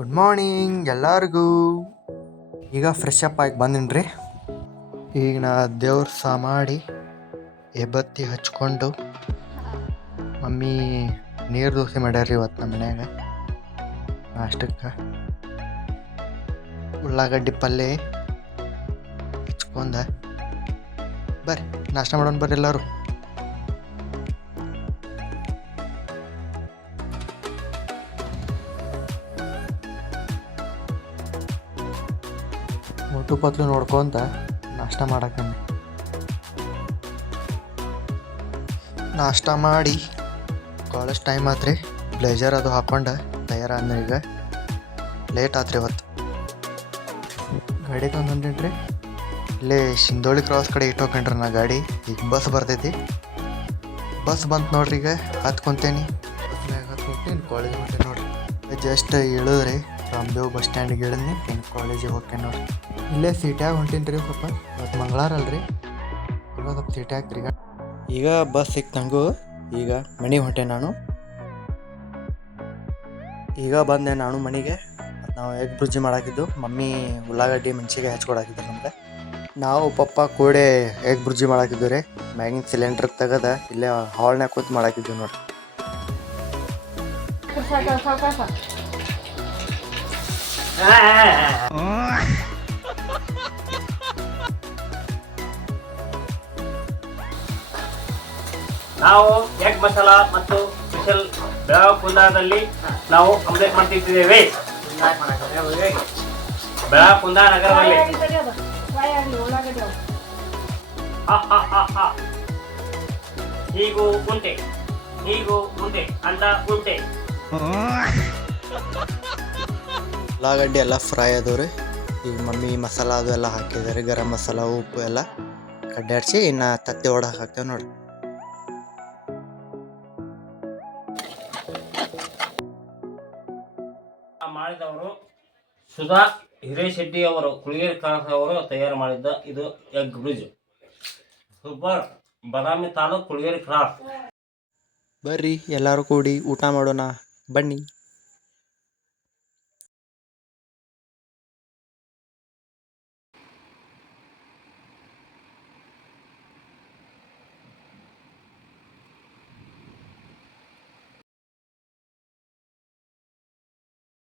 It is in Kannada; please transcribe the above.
ಗುಡ್ ಮಾರ್ನಿಂಗ್ ಎಲ್ಲರಿಗೂ. ಈಗ ಫ್ರೆಶ್ ಅಪ್ ಆಗಿ ಬಂದಿನ್ರಿ. ಈಗ ನಾ ದೇವ್ರ ಸಹ ಮಾಡಿ ಎಬ್ಬತ್ತಿ ಹಚ್ಕೊಂಡು ಮಮ್ಮಿ ನೀರು ದೋಸೆ ಮಾಡ್ಯಾರ್ರಿ ಇವತ್ತು ನಮ್ಮ ಮನ್ಯಾಗ ನಾಷ್ಟಕ್ಕೆ. ಉಳ್ಳಾಗಡ್ಡಿ ಪಲ್ಯ ಹಚ್ಕೊಂಡ ಬರ್ರಿ ನಾಷ್ಟ ಮಾಡೋಣ ಬರ್ರಿ ಎಲ್ಲರೂ. ಮೊಟ್ಟು ಪತ್ಲು ನೋಡ್ಕೊಂತ ನಾಷ್ಟ ಮಾಡಕ್ಕಂಡು ನಾಷ್ಟ ಮಾಡಿ ಕಾಲೇಜ್ ಟೈಮ್ ಆತ್ರಿ. ಬ್ಲೇಜರ್ ಅದು ಹಾಕೊಂಡು ತಯಾರಾದ್ನ. ಈಗ ಲೇಟ್ ಆತ್ರಿ ಇವತ್ತು. ಗಾಡಿ ತಂದು ಹೊಂಟೇನ್ರಿ. ಇಲ್ಲೇ ಶಿಂದೋಳಿ ಕ್ರಾಸ್ ಕಡೆ ಇಟ್ಟು ಹೋಗ್ಕೊಂಡ್ರಿ ನಾ ಗಾಡಿ. ಈಗ ಬಸ್ ಬರ್ತೈತಿ. ಬಸ್ ಬಂತು ನೋಡ್ರಿ. ಈಗ ಹತ್ಕೊಂತೇನಿ. ಬಸ್ನಾಗ ಹತ್ಕೊಂತೇನಿ ಕಾಲೇಜ್ ಹೊಂಟೇನಿ ನೋಡ್ರಿ. ಜಸ್ಟ್ ಇಳಿದ್ರಿ ರಾಮದೇವ್ ಬಸ್ ಸ್ಟ್ಯಾಂಡಿಗೆ ಇಳಿದ್ನಿ. ಕಾಲೇಜಿಗೆ ಹೋಗ್ತೇನೆ ನೋಡ್ರಿ. ಇಲ್ಲೇ ಸೀಟ್ಯಾಗ ಹೊಂಟೀನಿ ರೀ. ಸ್ವಲ್ಪ ಇವತ್ತು ಮಂಗಳವಾರ ಅಲ್ರಿ, ಸ್ವಲ್ಪ ಸೀಟ್ಯಾಗ ತಿರ್ಗಾ. ಈಗ ಬಸ್ ಸಿಕ್ತಂಗು ಈಗ ಮನೆಗೆ ಹೊಂಟೆ ನಾನು. ಈಗ ಬಂದೆ ನಾನು ಮನೆಗೆ. ನಾವು ಎಗ್ ಬುರ್ಜಿ ಮಾಡಾಕಿದ್ದು, ಮಮ್ಮಿ ಉಳ್ಳಾಗಡ್ಡಿ ಮೆಣಸಿಗೆ ಹಚ್ಕೊಡಾಕಿದ್ರು ನಮ್ಗೆ. ನಾವು ಪಪ್ಪ ಕೂಡೆ ಎಗ್ ಬುರ್ಜಿ ಮಾಡಾಕಿದ್ದು ರೀ. ಮ್ಯಾಗಿನ ಸಿಲಿಂಡ್ರ್ ತೆಗೆದ ಇಲ್ಲೇ ಹಾಲ್ನಾಗ ಕೂತ್ ಮಾಡಾಕಿದ್ದು ನೋಡ್ರಿ. ನಾವು ಎಗ್ ಮಸಾಲಾ ಮತ್ತು ಸ್ಪೆಷಲ್ ಬೆಳಗಾವಿ ಕುಂದಾದಲ್ಲಿ ನಾವು ಕಂಪ್ಲೇಂಟ್ ಮಾಡ್ತಿದ್ದೇವೆ. ಬೆಳಗಾವಿ ಕುಂದಾ ನಗರದಲ್ಲಿ ಹೀಗೂ ಉಂಟೆ ಅಂತ ಉಂಟೆ. ಉಳ್ಳಾಗಡ್ಡಿ ಎಲ್ಲ ಫ್ರೈ ಆದವು ರೀ. ಈಗ ಮಮ್ಮಿ ಮಸಾಲ ಅದು ಎಲ್ಲ ಹಾಕಿದ್ದಾರೆ. ಗರಂ ಮಸಾಲ, ಉಪ್ಪು ಎಲ್ಲ ಕಡ್ಡಾಡ್ಸಿ ಇನ್ನು ತತ್ತಿ ಒಳಗೆ ಹಾಕ್ತೇವೆ ನೋಡ್ರಿ. ಮಾಡಿದವರು ಸುಧಾ ಹಿರೇಶೆಟ್ಟಿ ಅವರು, ಕುಳಿಗೇರಿ ಕ್ರಾಸ್ ಅವರು ತಯಾರು ಮಾಡಿದ್ದ ಇದು ಎಗ್ ಬ್ರಿಡ್ಜ್. ಸೂಪರ್. ಬಾದಾಮಿ ತಾಲೂಕು ಕುಳಿಗೇರಿ ಕ್ರಾಸ್. ಬರ್ರಿ ಎಲ್ಲರೂ ಕೂಡಿ ಊಟ ಮಾಡೋಣ ಬನ್ನಿ.